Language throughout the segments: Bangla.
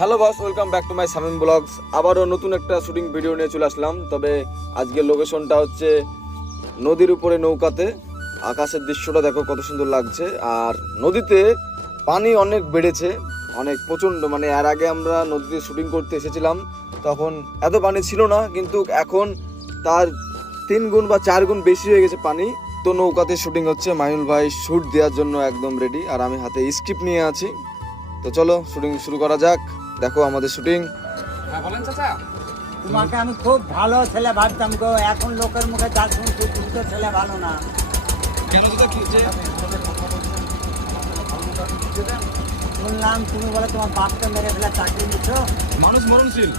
Hello boss, welcome back to my Shamim blogs. আবারও নতুন একটা শুটিং ভিডিও নিয়ে চলে আসলাম। তবে আজকের লোকেশনটা হচ্ছে নদীর উপরে নৌকাতে। আকাশের দৃশ্যটা দেখো কত সুন্দর লাগছে। আর নদীতে পানি অনেক বেড়েছে, অনেক প্রচণ্ড। মানে এর আগে আমরা নদীতে শুটিং করতে এসেছিলাম, তখন এত পানি ছিল না, কিন্তু এখন তার 3 গুণ বা 4 গুণ বেশি হয়ে গেছে পানি। তো নৌকাতে শুটিং হচ্ছে, মাইনুল ভাই শ্যুট দেওয়ার জন্য একদম রেডি, আর আমি হাতে স্ক্রিপ্ট নিয়ে আছি। তো চলো শুটিং শুরু করা যাক। দেখো আমাদের শুটিং। হ্যাঁ বলেন চাচা। তোমাকে আমি খুব ভালো ছেলে ভাবতাম গো, এখন লোকের মুখে যা শুনছি তুমি তো ছেলে ভালো না। কেন চাচা কি যে শুনলাম তুমি বলে তোমার বাপকে মেরে ফেলে চাকরি নিচ্ছ। মানুষ মরণশীল,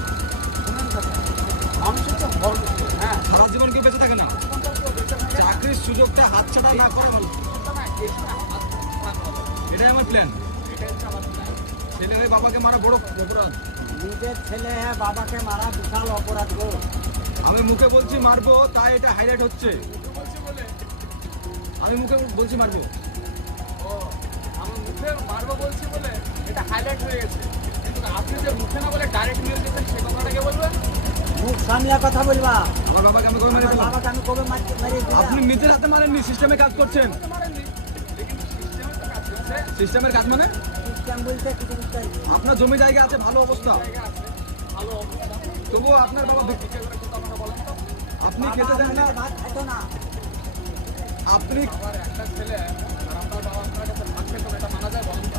মানুষের তো মরণশীল। হ্যাঁ, সারা জীবন কেউ বেঁচে থাকে না। চাকরির সুযোগটা হাতছাড়া না করে এটাই আমার প্ল্যান। ছেলে হয়ে বাবাকে মারা বড় অপরাধ। নিজের ছেলে বাবাকে মারা বিশাল অপরাধ গো। আমি মুখে বলছি মারবো, তাই এটা হাইলাইট হচ্ছে। আমি মুখে বলছি মারবো, আমি মুখে মারবো বলছি বলে এটা হাইলাইট হয়ে গেছে, কিন্তু আপনি যে মুখে না বলে ডাইরেক্ট নিয়ে যেতেন সে কথাটা কে বলবেন? মুখ সামলে কথা বলবা। আমার বাবাকে আমি কবে মেরে আমার ফেললাম? বাবাকে আমি কবে মেরে আপনি নিজের হাতে মারেননি, সিস্টেমে কাজ করছেন। মারেননি, কিন্তু সিস্টেমে তো কাজ করছে। সিস্টেমের কাজ মানে সিস্টেম বলতে কিছু বুঝতে পারি না। আপনার জমি জায়গা আছে, ভালো অবস্থা, জায়গা আছে, ভালো অবস্থা। তবুও আপনার বাবা নিচে করে কিন্তু আমাকে বলেন তো, আপনি বাবা খেতে দেন না। আমার ভাত খাইতো না। আপনি আমার একটা ছেলে আর আপনার বাবা আপনার কাছে ভাত খেত না, এটা মানা যায় বলেন তো?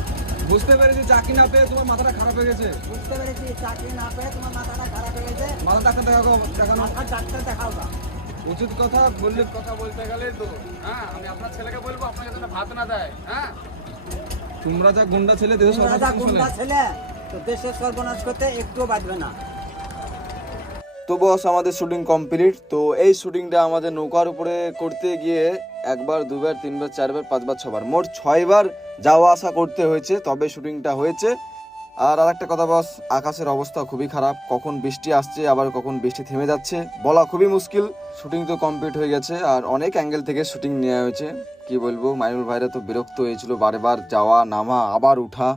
বুঝতে পেরেছি চাকরি না পেয়ে তোমার মাথাটা খারাপ হয়ে গেছে। বুঝতে পেরেছি চাকরি না পেয়ে তোমার মাথাটা খারাপ হয়ে গেছে। মাথা ডাক্তার দেখানো মাথার ডাক্তার দেখাও না। উচিত কথা বললে। কথা বলতে গেলে তো হ্যাঁ, আমি আপনার ছেলেকে বলবো আপনাকে যেন ভাত না দেয়। হ্যাঁ, তোমরা যা গুন্ডা ছেলে দেশ তোমরা যা গুন্ডা ছেলে, তো দেশের সর্বনাশ করতে একটুও বাঁচবে না। তো বস আমাদের শুটিং কমপ্লিট। তো এই শুটিংটা আমাদের নৌকার উপরে করতে গিয়ে 1 বার 2 বার 3 বার 4 বার 5 বার 6 বার মোট 6 বার যাওয়া আসা করতে হয়েছে, তবে শুটিংটা হয়েছে। আর আরেকটা কথা বস, আকাশের অবস্থা খুবই খারাপ, কখন বৃষ্টি আসছে আবার কখন বৃষ্টি থেমে যাচ্ছে বলা খুবই মুশকিল। শুটিং তো কমপ্লিট হয়ে গেছে, আর অনেক অ্যাঙ্গেল থেকে শুটিং নেওয়া হয়েছে। কি বলবো, মাইনুল ভাইরা তো বিরক্ত হয়েছিল, বারবার যাওয়া নামা আবার উঠা।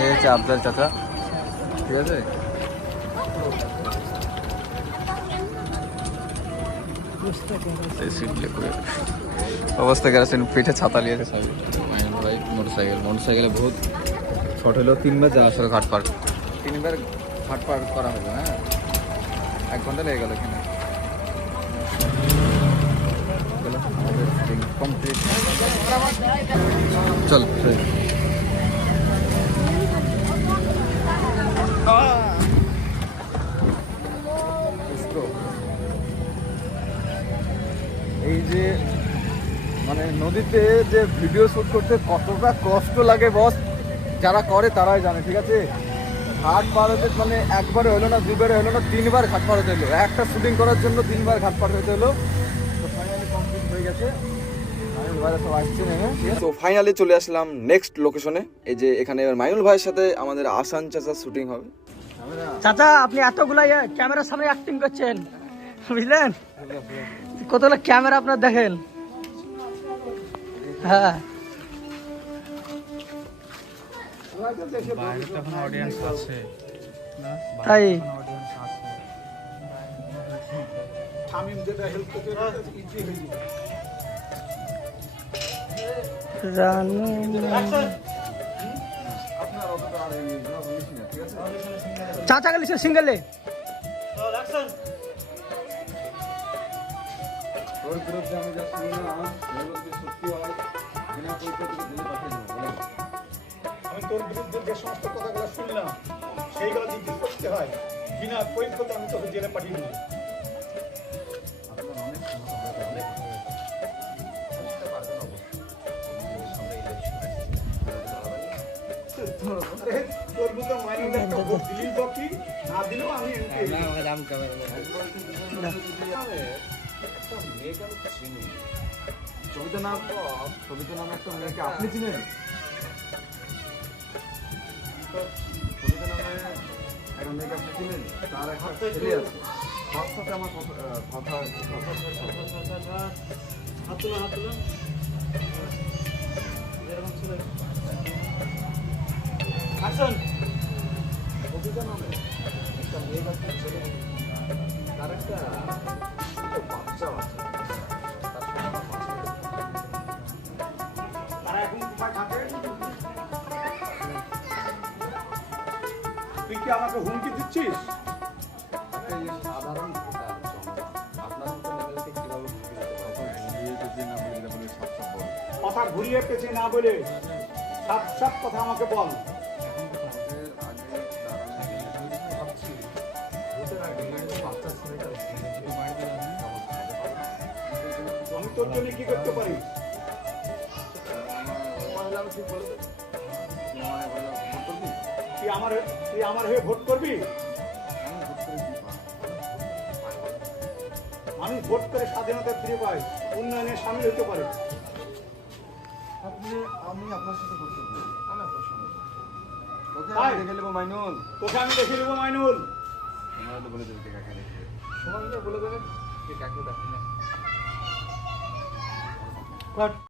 এই হচ্ছে আফজাল চাচা, ঠিক আছে। অবস্থা কেরাসিন পিঠে ছাতা নিয়েছে সবাই। মাইনুল ভাই মোটরসাইকেলে বহুত শর্ট হলো। 3 বার যাওয়ার সাথে ঘাট পার, 3 বার ঘাট পার করা হলো। হ্যাঁ, 1 ঘন্টা লেগে গেল এখানে। কমপ্লিট, চল। এই যে মানে নদীতে যে ভিডিও শুট করতে কতটা কষ্ট লাগে বস, যারা করে তারাই জানে, ঠিক আছে। ঘাট পার হতে মানে একবারে হলো না, 2 বারে হলো না, 3 বার ঘাট পার হতে হলো। একটা শুটিং করার জন্য 3 বার ঘাট পার হতে হলো। তো ফাইনালি কমপ্লিট হয়ে গেছে, সব আসছে নেমে। তো ফাইনালি চলে আসলাম নেক্সট লোকেশনে। এই যে এখানে এবার মাইনুল ভাইয়ের সাথে আমাদের আসান চাচার শুটিং হবে। চাচা আপনি এতগুলা ক্যামেরার সামনে অ্যাক্টিং করছেন, বুঝলেন? কতগুলো ক্যামেরা আপনার দেখেন। হ্যাঁ, তাই চাচা গেলি সিঙ্গেলে তোর বিরুদ্ধে আমি যা শুনলাম, সত্যি হয় বিনা পরিচয় জেলে পাঠিয়ে দেবো, বলো। আমি তোর বিরুদ্ধে যে সমস্ত কথাগুলো শুনলাম সেইগুলো যদি সত্যি হয় বিনা পরীক্ষাতে আমি তোকে জেলে পাঠিয়ে দেবো। তোর মতো মাইনে একটা ভোট দিলেই তো কি, না দিলেও আমি ছবিতে নাম একটা মেয়েকে আপনি চিনেন? ছবিতে নামে একটা মেয়েকে আপনি চিনেন? তার একটা ছেলে আছে, তার সাথে আমার কথা হাত তুলুন, হাত তুলুন। এরকম ছিল। Action! কবিতা নামে একটা মেয়ে বা একটা ছেলে, তার একটা ছোট বাচ্চা আছে, তার সঙ্গে আমার মাঝে তারা এখন কোথায় থাকে? তুই কি আমাকে হুমকি দিচ্ছিস? একটা এই সাধারণ ভোটার জনতা আপনার মতো লেভেলকে কিভাবে ভুলে যেতে পারে? কথা ঘুরিয়ে পেঁচে না বলে সব সব কথা আমাকে বল। আমি তোর জন্য কি করতে পারি? তুই আমার হয়ে ভোট করবি? মানুষ ভোট করে স্বাধীনতা ফিরে পায়, উন্নয়নে সামিল হতে পারে। আমি আপনার সাথে করতে পারি, আমি আপনার সঙ্গে তোকে তাই? আমি দেখে নেবো মাইনুল, তোকে আমি দেখে নেবো মাইনুল। তোমার বলে দেবে কে কাকে দেখবে, তোমার বলে দেবে কে কাকে দেখবে না।